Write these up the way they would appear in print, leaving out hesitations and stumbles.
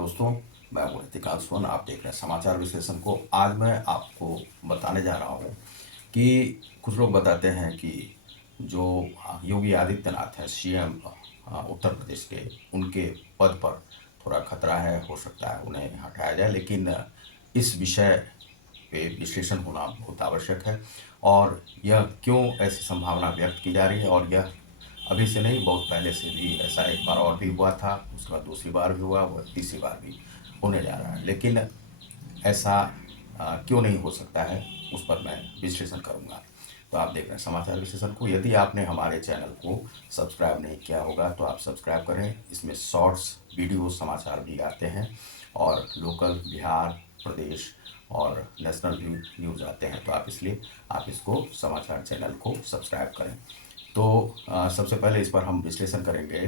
दोस्तों, मैं हूं ऋतिकाल सोन। आप देख रहे हैं समाचार विश्लेषण को। आज मैं आपको बताने जा रहा हूं कि कुछ लोग बताते हैं कि जो योगी आदित्यनाथ हैं सीएम उत्तर प्रदेश के, उनके पद पर थोड़ा खतरा है, हो सकता है उन्हें हटाया जाए। लेकिन इस विषय पे विश्लेषण होना बहुत आवश्यक है। और यह क्यों ऐसी संभावना व्यक्त की जा रही है, और यह अभी से नहीं, बहुत पहले से भी ऐसा एक बार और भी हुआ था, उसके बाद दूसरी बार भी हुआ, और तीसरी बार भी होने जा रहा है। लेकिन ऐसा क्यों नहीं हो सकता है, उस पर मैं विश्लेषण करूंगा। तो आप देख रहे हैं समाचार विश्लेषण को। यदि आपने हमारे चैनल को सब्सक्राइब नहीं किया होगा तो आप सब्सक्राइब करें। इसमें शॉर्ट्स वीडियो समाचार भी आते हैं, और लोकल, बिहार, प्रदेश और नेशनल भी न्यूज़ आते हैं। तो आप इसको समाचार चैनल को सब्सक्राइब करें। तो सबसे पहले इस पर हम विश्लेषण करेंगे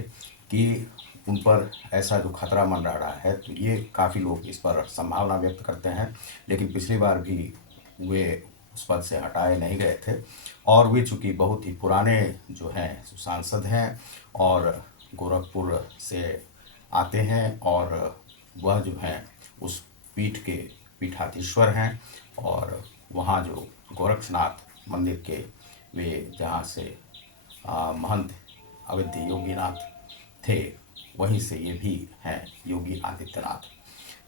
कि उन पर ऐसा जो खतरा मंडरा रहा है, तो ये काफ़ी लोग इस पर संभावना व्यक्त करते हैं। लेकिन पिछली बार भी वे उस पद से हटाए नहीं गए थे, और वे चूँकि बहुत ही पुराने जो हैं सांसद हैं, और गोरखपुर से आते हैं, और वह जो हैं उस पीठ के पीठाधीश्वर हैं। और वहाँ जो गोरक्षनाथ मंदिर के वे जहाँ से महंत अवैध योगीनाथ थे, वहीं से ये भी हैं योगी आदित्यनाथ।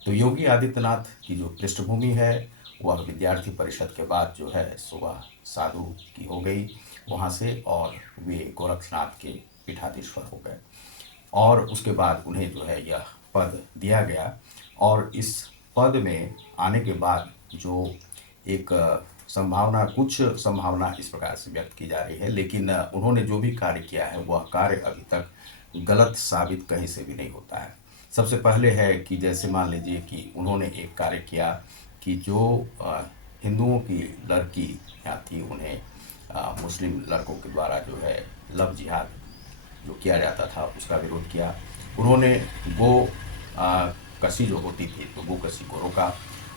तो योगी आदित्यनाथ की जो पृष्ठभूमि है, वह विद्यार्थी परिषद के बाद जो है सुबह साधु की हो गई वहाँ से, और वे गोरक्षनाथ के पीठाधीश्वर हो गए। और उसके बाद उन्हें जो है यह पद दिया गया। और इस पद में आने के बाद जो एक कुछ संभावना इस प्रकार से व्यक्त की जा रही है। लेकिन उन्होंने जो भी कार्य किया है, वह कार्य अभी तक गलत साबित कहीं से भी नहीं होता है। सबसे पहले है कि जैसे मान लीजिए कि उन्होंने एक कार्य किया कि जो हिंदुओं की लड़की यहाँ थी, उन्हें मुस्लिम लड़कों के द्वारा जो है लव जिहाद जो किया जाता था, उसका विरोध किया। उन्होंने गो कसी जो होती थी, तो गो कसी को रोका।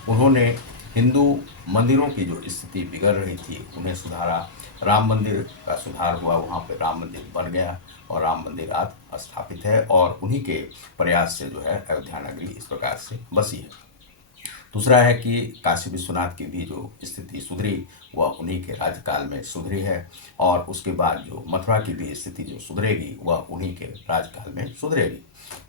उन्होंने हिंदू मंदिरों की जो स्थिति बिगड़ रही थी, उन्हें सुधारा। राम मंदिर का सुधार हुआ, वहाँ पे राम मंदिर बन गया, और राम मंदिर आज स्थापित है, और उन्हीं के प्रयास से जो है अयोध्या नगरी इस प्रकार से बसी है। दूसरा है कि काशी विश्वनाथ की भी जो स्थिति सुधरी, वह उन्हीं के राज्यकाल में सुधरी है। और उसके बाद जो मथुरा की भी स्थिति जो सुधरेगी, वह उन्हीं के राज्यकाल में सुधरेगी।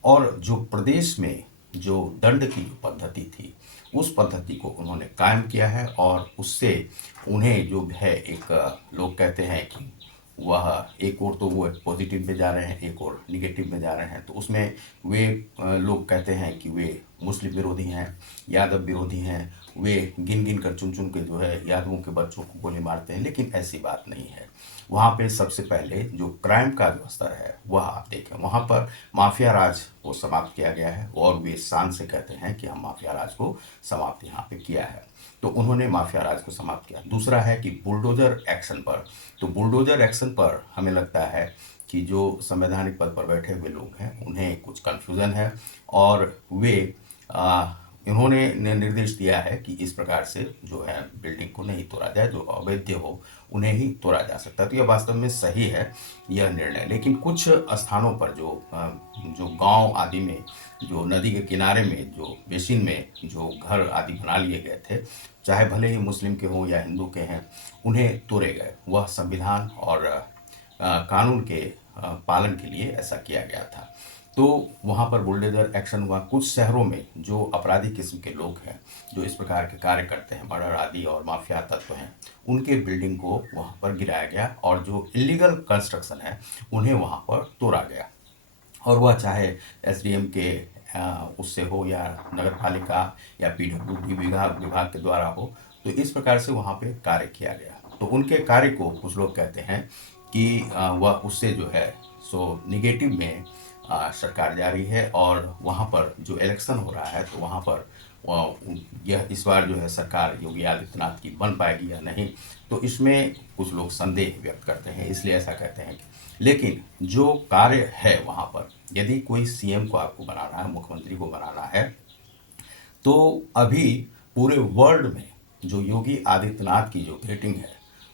और जो प्रदेश में जो दंड की जो पद्धति थी, उस पद्धति को उन्होंने कायम किया है। और उससे उन्हें जो है एक लोग कहते हैं कि वह एक ओर तो वो पॉजिटिव में जा रहे हैं, एक और निगेटिव में जा रहे हैं। तो उसमें वे लोग कहते हैं कि वे मुस्लिम विरोधी हैं, यादव विरोधी हैं। वे गिन गिन कर चुन चुन के जो है यादवों के बच्चों को गोली मारते हैं। लेकिन ऐसी बात नहीं है। वहाँ पे सबसे पहले जो क्राइम का जो स्तर है, वह आप देखें, वहाँ पर माफिया राज को समाप्त किया गया है। और वे शान से कहते हैं कि हम माफिया राज को समाप्त यहाँ पे किया है। तो उन्होंने माफिया राज को समाप्त किया। दूसरा है कि बुलडोजर एक्शन पर, तो बुलडोजर एक्शन पर हमें लगता है कि जो संवैधानिक पद पर बैठे हुए लोग हैं, उन्हें कुछ कन्फ्यूज़न है। और वे इन्होंने निर्देश दिया है कि इस प्रकार से जो है बिल्डिंग को नहीं तोड़ा जाए, जो अवैध हो उन्हें ही तोड़ा जा सकता है। तो यह वास्तव में सही है यह निर्णय। लेकिन कुछ स्थानों पर जो गांव आदि में, जो नदी के किनारे में, जो बेसिन में जो घर आदि बना लिए गए थे, चाहे भले ही मुस्लिम के हों या हिंदू के हैं, उन्हें तोड़े गए। वह संविधान और कानून के पालन के लिए ऐसा किया गया था। तो वहाँ पर बुलडोजर एक्शन हुआ। कुछ शहरों में जो अपराधी किस्म के लोग हैं, जो इस प्रकार के कार्य करते हैं, मर्डर आदि और माफिया तत्व हैं, उनके बिल्डिंग को वहाँ पर गिराया गया, और जो इलीगल कंस्ट्रक्शन है उन्हें वहाँ पर तोड़ा गया। और वह चाहे एसडीएम के उससे हो, या नगर पालिका या पीडब्ल्यूडी विभाग के द्वारा हो। तो इस प्रकार से वहाँ पे कार्य किया गया। तो उनके कार्य को कुछ लोग कहते हैं कि वह उससे जो है सो निगेटिव में सरकार जा रही है। और वहाँ पर जो इलेक्शन हो रहा है, तो वहाँ पर यह इस बार जो है सरकार योगी आदित्यनाथ की बन पाएगी या नहीं, तो इसमें कुछ लोग संदेह व्यक्त करते हैं, इसलिए ऐसा कहते हैं। लेकिन जो कार्य है वहाँ पर, यदि कोई सीएम को आपको बनाना है, मुख्यमंत्री को बनाना है, तो अभी पूरे वर्ल्ड में जो योगी आदित्यनाथ की जो रेटिंग है,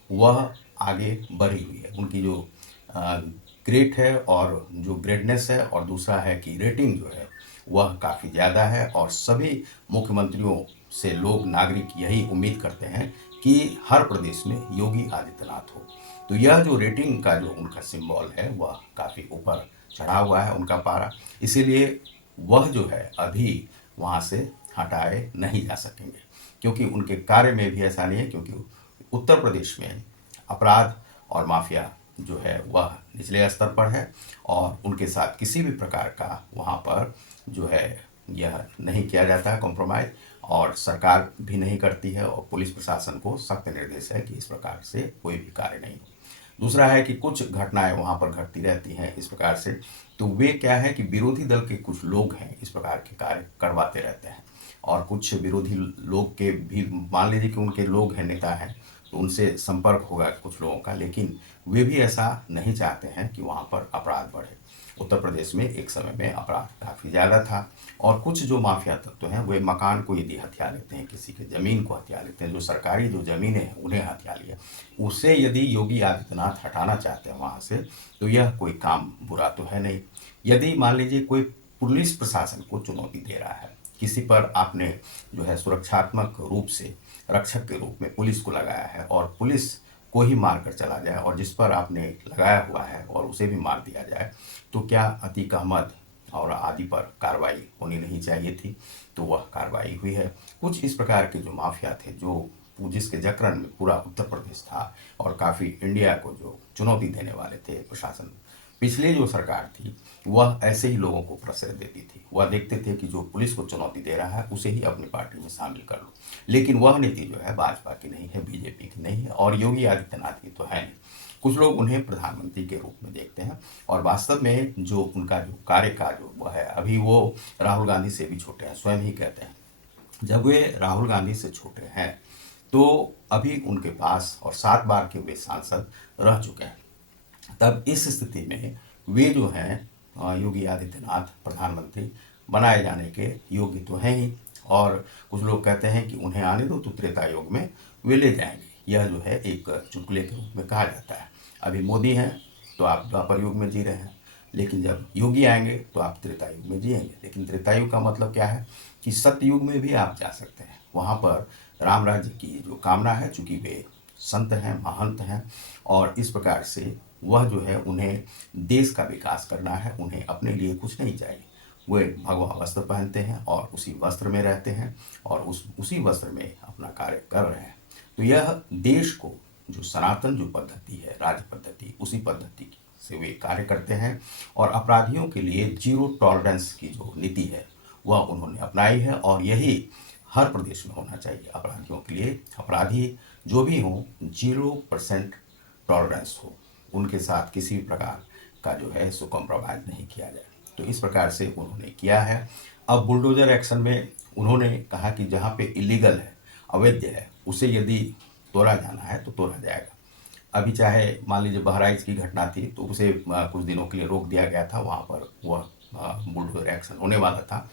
वह आगे बढ़ी हुई है। उनकी जो ग्रेट है, और जो ग्रेटनेस है, और दूसरा है कि रेटिंग जो है वह काफ़ी ज़्यादा है और सभी मुख्यमंत्रियों से लोग नागरिक यही उम्मीद करते हैं कि हर प्रदेश में योगी आदित्यनाथ हो। तो यह जो रेटिंग का जो उनका सिंबल है वह काफ़ी ऊपर चढ़ा हुआ है उनका पारा, इसीलिए वह जो है अभी वहाँ से हटाए नहीं जा सकेंगे, क्योंकि उनके कार्य में भी ऐसा नहीं है, क्योंकि उत्तर प्रदेश में अपराध और माफिया जो है वह निचले स्तर पर है और उनके साथ किसी भी प्रकार का वहाँ पर जो है यह नहीं किया जाता है कॉम्प्रोमाइज़, और सरकार भी नहीं करती है और पुलिस प्रशासन को सख्त निर्देश है कि इस प्रकार से कोई भी कार्य नहीं हो। दूसरा है कि कुछ घटनाएं वहाँ पर घटती रहती हैं इस प्रकार से, तो वे क्या है कि विरोधी दल के कुछ लोग हैं इस प्रकार के कार्य करवाते रहते हैं, और कुछ विरोधी लोग के भी मान लीजिए कि उनके लोग हैं, नेता हैं, तो उनसे संपर्क होगा कुछ लोगों का, लेकिन वे भी ऐसा नहीं चाहते हैं कि वहाँ पर अपराध बढ़े। उत्तर प्रदेश में एक समय में अपराध काफ़ी ज़्यादा था और कुछ जो माफिया तत्व हैं वे मकान को यदि हथिया लेते हैं, किसी के ज़मीन को हथिया लेते हैं, जो सरकारी जो ज़मीनें हैं उन्हें हथिया लिया, उसे यदि योगी आदित्यनाथ हटाना चाहते हैं वहाँ से, तो यह कोई काम बुरा तो है नहीं। यदि मान लीजिए कोई पुलिस प्रशासन को चुनौती दे रहा है, किसी पर आपने जो है सुरक्षात्मक रूप से रक्षक के रूप में पुलिस को लगाया है और पुलिस को ही मार कर चला जाए और जिस पर आपने लगाया हुआ है और उसे भी मार दिया जाए, तो क्या अतीक अहमद और आदि पर कार्रवाई होनी नहीं चाहिए थी? तो वह कार्रवाई हुई है। कुछ इस प्रकार के जो माफिया थे, जो जिसके जकड़न में पूरा उत्तर प्रदेश था और काफ़ी इंडिया को जो चुनौती देने वाले थे प्रशासन, पिछली जो सरकार थी वह ऐसे ही लोगों को प्रश्रय देती थी। वह देखते थे कि जो पुलिस को चुनौती दे रहा है उसे ही अपनी पार्टी में शामिल कर लो, लेकिन वह नीति जो है भाजपा की नहीं है, बीजेपी की नहीं है और योगी आदित्यनाथ की तो है नहीं। कुछ लोग उन्हें प्रधानमंत्री के रूप में देखते हैं और वास्तव में जो उनका जो कार्य का जो वह है, अभी वो राहुल गांधी से भी छोटे हैं, स्वयं ही कहते हैं। जब वे राहुल गांधी से छोटे हैं तो अभी उनके पास और 7 बार के वे सांसद रह चुके हैं। तब इस स्थिति में वे जो हैं योगी आदित्यनाथ प्रधानमंत्री बनाए जाने के योग्य तो हैं ही, और कुछ लोग कहते हैं कि उन्हें आने दो तो त्रेता युग में वे ले जाएंगे। यह जो है एक चुटकुले के रूप में कहा जाता है। अभी मोदी हैं तो आप द्वापर युग में जी रहे हैं, लेकिन जब योगी आएंगे तो आप त्रेता युग में जिएंगे। लेकिन त्रेता युग का मतलब क्या है कि सत्य युग में भी आप जा सकते हैं। वहाँ पर राम राज्य की जो कामना है, चूँकि वे संत हैं, महंत हैं, और इस प्रकार से वह जो है उन्हें देश का विकास करना है, उन्हें अपने लिए कुछ नहीं चाहिए। वे भगवा वस्त्र पहनते हैं और उसी वस्त्र में रहते हैं और उसी वस्त्र में अपना कार्य कर रहे हैं। तो यह देश को जो सनातन जो पद्धति है, राज्य पद्धति, उसी पद्धति से वे कार्य करते हैं और अपराधियों के लिए जीरो टॉलरेंस की जो नीति है वह उन्होंने अपनाई है और यही हर प्रदेश में होना चाहिए। अपराधियों के लिए, अपराधी जो भी हों, 0% टॉलरेंस हो, उनके साथ किसी भी प्रकार का जो है सो कॉम्प्रोमाइज़ नहीं किया जाए। तो इस प्रकार से उन्होंने किया है। अब बुलडोजर एक्शन में उन्होंने कहा कि जहाँ पे इलीगल है, अवैध है, उसे यदि तोड़ा जाना है तो तोड़ा जाएगा। अभी चाहे मान लीजिए बहराइच की घटना थी तो उसे कुछ दिनों के लिए रोक दिया गया था, वहाँ पर वह बुलडोजर एक्शन होने वाला था,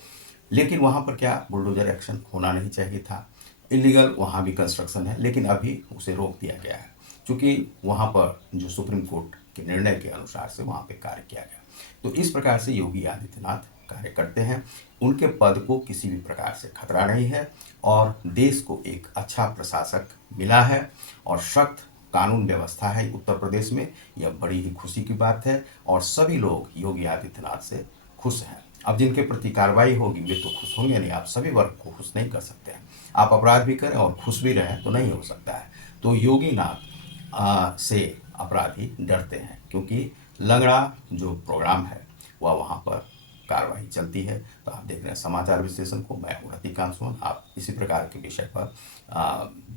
लेकिन वहाँ पर क्या बुलडोजर एक्शन होना नहीं चाहिए था। इलीगल वहाँ भी कंस्ट्रक्शन है, लेकिन अभी उसे रोक दिया गया है, क्योंकि वहाँ पर जो सुप्रीम कोर्ट के निर्णय के अनुसार से वहाँ पे कार्य किया गया। तो इस प्रकार से योगी आदित्यनाथ कार्य करते हैं। उनके पद को किसी भी प्रकार से खतरा नहीं है और देश को एक अच्छा प्रशासक मिला है और सख्त कानून व्यवस्था है उत्तर प्रदेश में। यह बड़ी ही खुशी की बात है और सभी लोग योगी आदित्यनाथ से खुश हैं। अब जिनके प्रति कार्रवाई होगी वे तो खुश होंगे नहीं, आप सभी वर्ग को खुश नहीं कर सकते हैं। आप अपराध भी करें और खुश भी रहें तो नहीं हो सकता है। तो योगी नाथ से अपराधी डरते हैं, क्योंकि लंगड़ा जो प्रोग्राम है वह वहाँ पर कार्रवाई चलती है। तो आप देख रहे हैं समाचार विश्लेषण को, मैं हूँ रतिकांत सोन। आप इसी प्रकार के विषय पर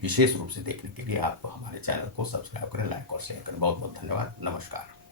विशेष रूप से देखने के लिए आप हमारे चैनल को सब्सक्राइब करें, लाइक और शेयर करें। बहुत बहुत धन्यवाद। नमस्कार।